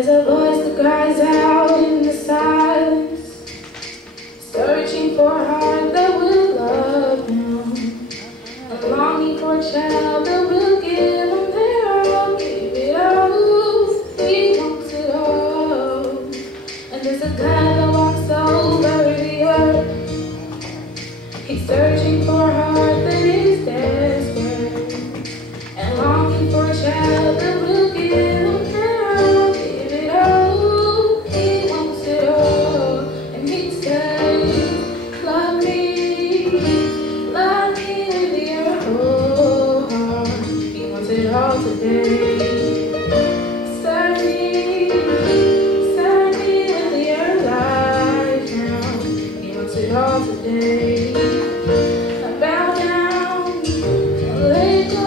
There's a voice that cries out in the silence, searching for a heart that will love him, and longing for a child that will give him their all, give it all. He wants it all. And there's a God that walks over the earth. He's searching for a heart that is desperate, and longing for a child that will give him their all, give it all. He wants it all. And he says, love me with your whole heart. He wants it all today. Serve me with your life now. He wants it all today. Bow down and let go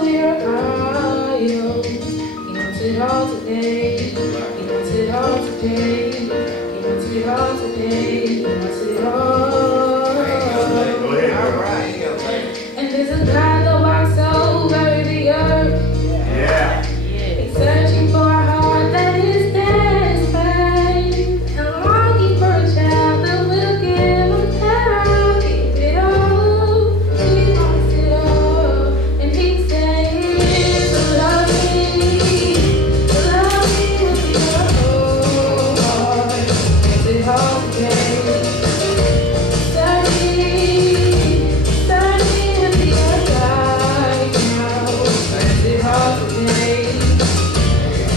of your idols. He wants it all today. He wants it all today. He wants it all today. He wants it all. Go ahead. All right. And there's a God that walks over the earth. Yeah. He's searching for a heart that is desperate, and longing for a child that will give him their all, give it all. He wants it all. And he says, love me with your whole heart. He wants it all today. Serve me with your life now. He wants it all today.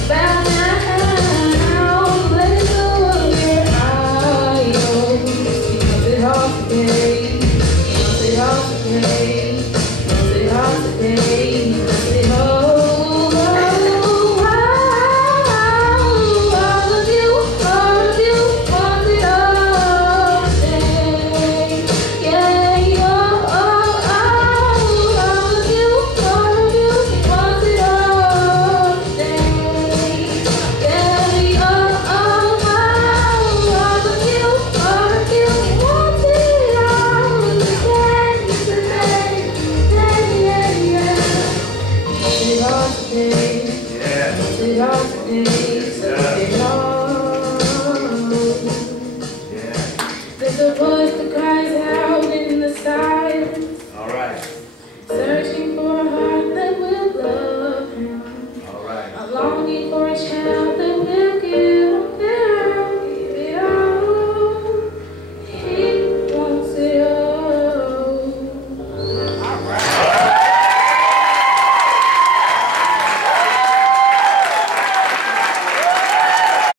Bow down, let go of your idols. He wants it all today. He wants it all today. He wants it all today. He wants it all. All of you want it all today. Yeah, all of you want it all today. Yeah, all of you want it all today. He wants it all today. There's a voice that cries out in the silence, All right. searching for a heart that will love him, All right. a longing for a child